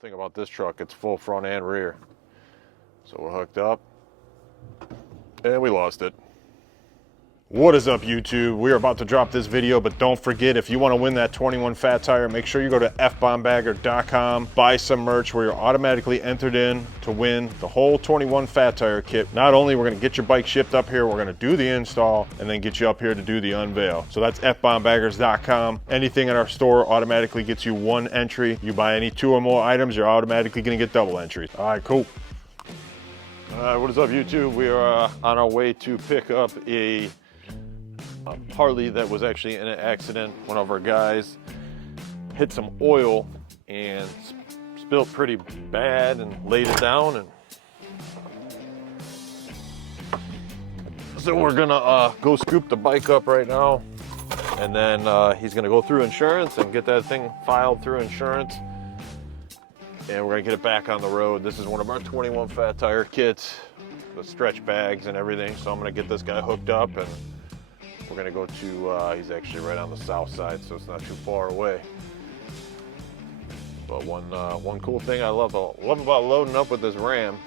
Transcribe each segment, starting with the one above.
Thing about this truck, it's full front and rear. So we're hooked up and we lost it. What is up, YouTube? We are about to drop this video, but don't forget, if you want to win that 21 fat tire, make sure you go to fbombbagger.com, buy some merch where you're automatically entered in to win the whole 21 fat tire kit. Not only we're going to get your bike shipped up here, we're going to do the install and then get you up here to do the unveil. So that's fbombbaggers.com. Anything in our store automatically gets you one entry. You buy any 2 or more items, you're automatically going to get double entries. All right, cool. All right, what is up, YouTube? We are on our way to pick up a Harley that was actually in an accident. One of our guys hit some oil and spilled pretty bad and laid it down, and so we're gonna go scoop the bike up right now, and then he's gonna go through insurance and get that thing filed through insurance, and we're gonna get it back on the road. This is one of our 21 fat tire kits, the stretch bags and everything. So I'm gonna get this guy hooked up, and we're gonna go to, he's actually right on the south side, so it's not too far away. But one cool thing I love about loading up with this Ram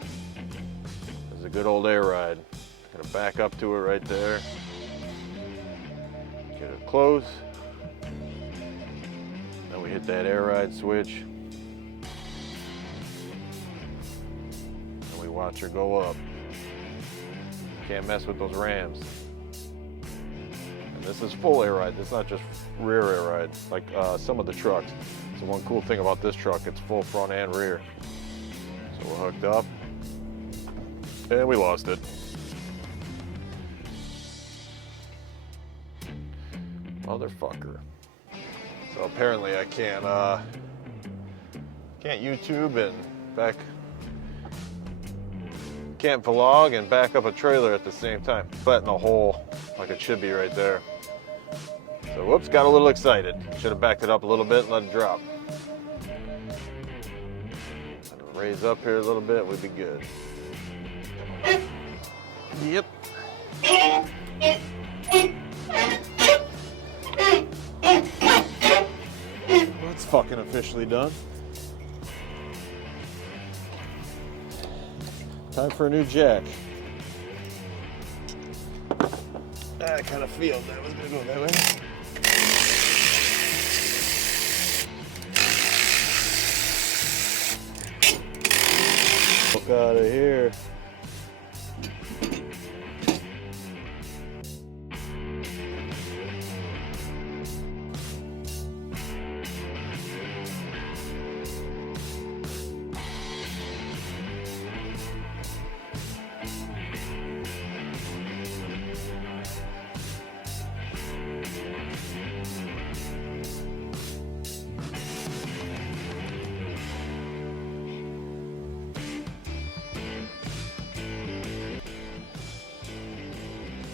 is a good old air ride. Gonna back up to it right there. Get it close. Then we hit that air ride switch. And we watch her go up. Can't mess with those Rams. This is full air ride. This is not just rear air ride like some of the trucks. So one cool thing about this truck, it's full front and rear. So we're hooked up and we lost it. Motherfucker. So apparently I can't YouTube and can't vlog and back up a trailer at the same time. Flat in the hole like it should be right there. So whoops, got a little excited. Should have backed it up a little bit and let it drop. Raise up here a little bit, we'd be good. Yep. That's fucking officially done. Time for a new jack. I kind of feel that was gonna go that way. Look out of here.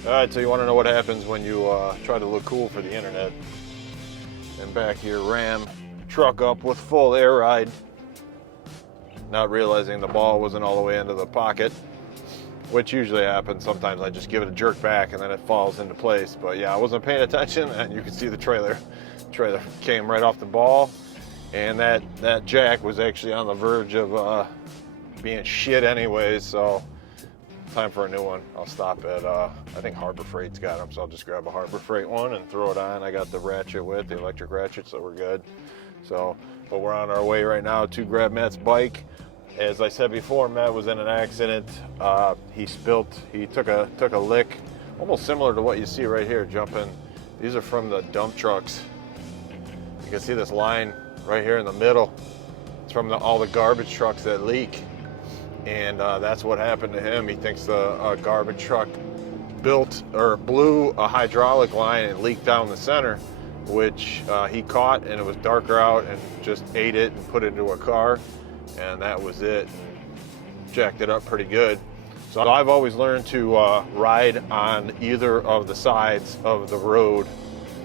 All right, so you want to know what happens when you try to look cool for the internet and back your Ram truck up with full air ride, not realizing the ball wasn't all the way into the pocket, which usually happens. Sometimes I just give it a jerk back and then it falls into place. But yeah, I wasn't paying attention, and you can see the trailer came right off the ball, and that jack was actually on the verge of being shit anyways. So time for a new one. I'll stop at, I think Harbor Freight's got them, so I'll just grab a Harbor Freight one and throw it on. I got the ratchet with, the electric ratchet, so we're good. So, but we're on our way right now to grab Matt's bike. As I said before, Matt was in an accident. He took a lick, almost similar to what you see right here, jumping. These are from the dump trucks. You can see this line right here in the middle. It's from all the garbage trucks that leak. And that's what happened to him. He thinks the garbage truck blew a hydraulic line and leaked down the center, which he caught, and it was darker out, and just ate it and put it into a car, and that was it. And jacked it up pretty good. So I've always learned to ride on either of the sides of the road,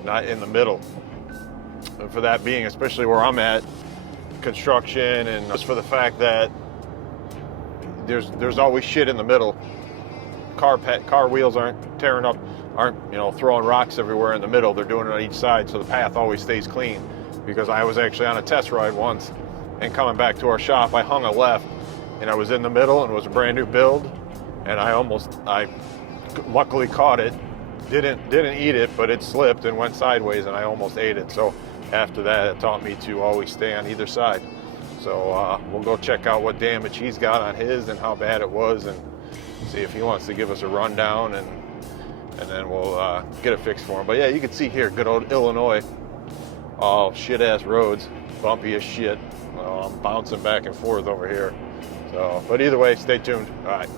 not in the middle. And for that being, especially where I'm at, construction, and just for the fact that there's always shit in the middle. Car wheels aren't tearing up, aren't throwing rocks everywhere in the middle. They're doing it on each side, so the path always stays clean. Because I was actually on a test ride once, and coming back to our shop, I hung a left, and I was in the middle, and it was a brand new build, and I luckily caught it. Didn't eat it, but it slipped and went sideways, and I almost ate it. So after that, it taught me to always stay on either side. So we'll go check out what damage he's got on his and how bad it was, and see if he wants to give us a rundown, and then we'll get it fixed for him. But yeah, you can see here, good old Illinois. Oh, shit-ass roads, bumpy as shit. I'm bouncing back and forth over here. So, but either way, stay tuned. All right.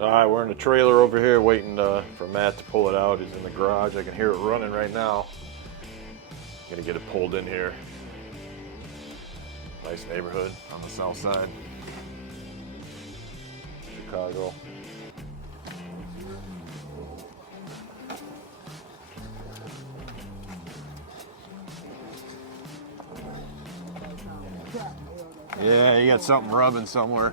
All right, we're in the trailer over here waiting for Matt to pull it out. He's in the garage. I can hear it running right now. Gonna get it pulled in here. Nice neighborhood on the south side. Chicago. Yeah, you got something rubbing somewhere.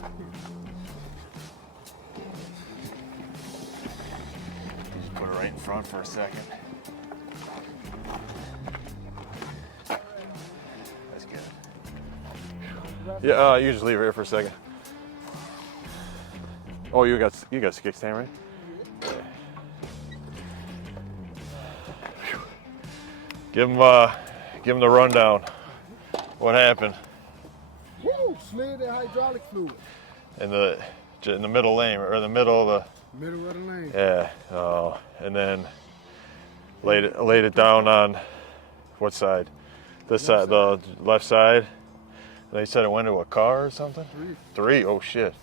Just put it right in front for a second. That's good. Yeah, you just leave it here for a second. Oh, you got a kickstand, right? Yeah. Give him the rundown. What happened? Woo! Slid the hydraulic fluid. In the middle lane, or the middle of the lane. Yeah. Oh, and then laid it down on what side? This side, the left side. They said it went into a car or something. Three. Oh shit.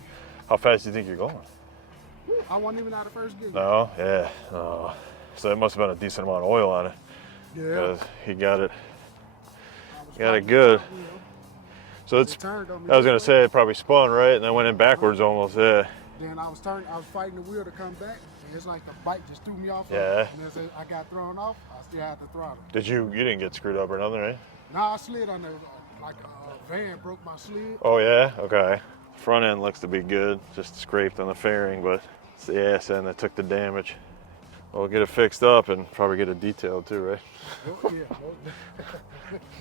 How fast do you think you're going? Woo, I wasn't even out of first gear. No. Yeah. Oh. So it must have been a decent amount of oil on it. Yeah. Because he got it good. So it's. I was gonna say it probably spun right, and then went in backwards almost. Yeah. Then I was fighting the wheel to come back, and it's like the bike just threw me off. Yeah. And as I got thrown off, I still had the throttle. You didn't get screwed up or nothing, right? No, I slid on like a van broke my sled. Oh yeah. Okay. Front end looks to be good, just scraped on the fairing, but it's the ass end that took the damage. We'll get it fixed up and probably get it detailed too, right? Oh, yeah.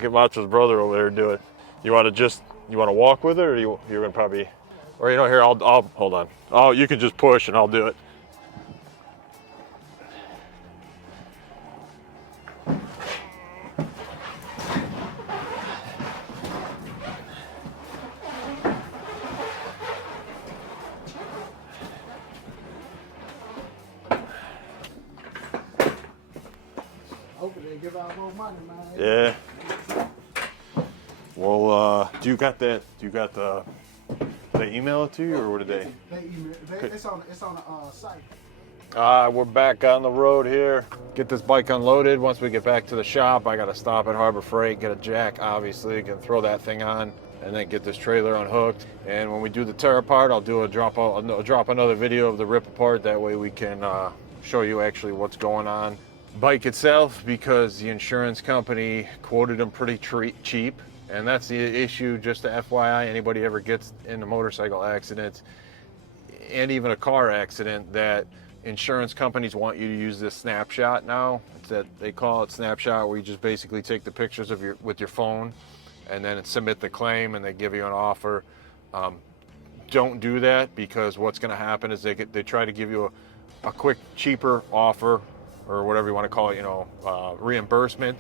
Get Macho's brother over there to do it. You want to walk with it, or you're gonna probably, or here I'll hold on. Oh, you can just push and I'll do it. Hopefully they give out more money, man. Yeah. Well, do you got that? Do you got the? Did they email it to you, or what did they? They email. It's on the site. We're back on the road here. Get this bike unloaded. Once we get back to the shop, I got to stop at Harbor Freight, get a jack, obviously, can throw that thing on, and then get this trailer unhooked. And when we do the tear apart, I'll drop another video of the rip apart. That way we can show you actually what's going on. Bike itself, because the insurance company quoted them pretty cheap. And that's the issue, just to FYI, anybody ever gets in a motorcycle accident and even a car accident, that insurance companies want you to use this snapshot now. It's that they call it snapshot, where you just basically take the pictures of with your phone and then submit the claim, and they give you an offer. Don't do that, because what's going to happen is they try to give you a quick, cheaper offer, or whatever you want to call it, reimbursement.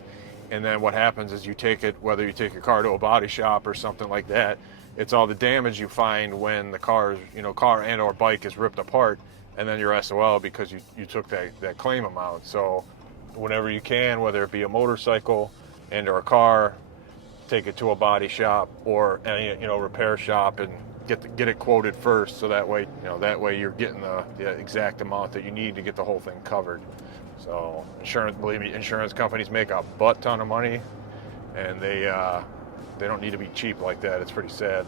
And then what happens is you take it, whether you take your car to a body shop or something like that, it's all the damage you find when the car and or bike is ripped apart, and then you're SOL because you took that claim amount. So whenever you can, whether it be a motorcycle and or a car, take it to a body shop or any repair shop and get it quoted first, so that way you're getting the exact amount that you need to get the whole thing covered. So believe me, insurance companies make a butt ton of money, and they don't need to be cheap like that. It's pretty sad.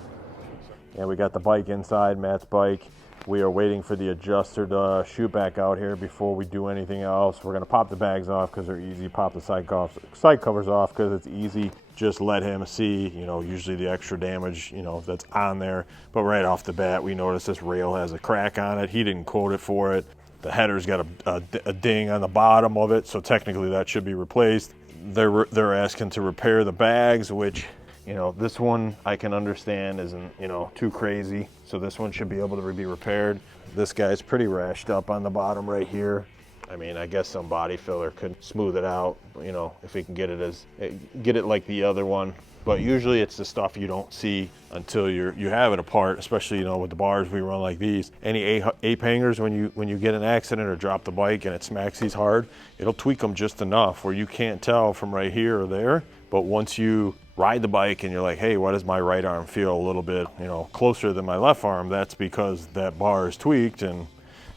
Yeah, we got the bike inside, Matt's bike. We are waiting for the adjuster to shoot back out here before we do anything else. We're gonna pop the bags off because they're easy. Pop the side covers off because it's easy. Just let him see, you know, usually the extra damage, you know, that's on there. But right off the bat, we notice this rail has a crack on it. He didn't quote it for it. The header's got a ding on the bottom of it, so technically that should be replaced. They're asking to repair the bags, which, you know, this one I can understand isn't, you know, too crazy. So this one should be able to be repaired. This guy's pretty rashed up on the bottom right here. I mean, I guess some body filler could smooth it out, you know, if we can get it like the other one. But usually it's the stuff you don't see until you have it apart, especially, you know, with the bars we run like these. Any ape hangers, when you get an accident or drop the bike and it smacks these hard, it'll tweak them just enough where you can't tell from right here or there. But once you ride the bike and you're like, hey, why does my right arm feel a little bit, you know, closer than my left arm? That's because that bar is tweaked and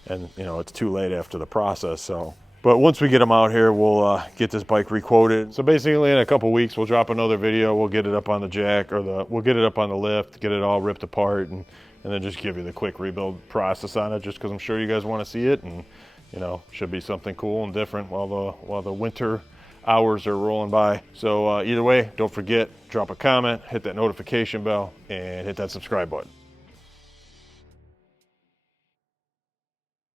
you know, it's too late after the process. So, but once we get them out here, we'll get this bike requoted. So basically in a couple weeks, we'll drop another video. We'll get it up on the jack, or we'll get it up on the lift, get it all ripped apart, and then just give you the quick rebuild process on it, just because I'm sure you guys want to see it, and you know, should be something cool and different while the winter hours are rolling by. So either way, don't forget, drop a comment, hit that notification bell, and hit that subscribe button.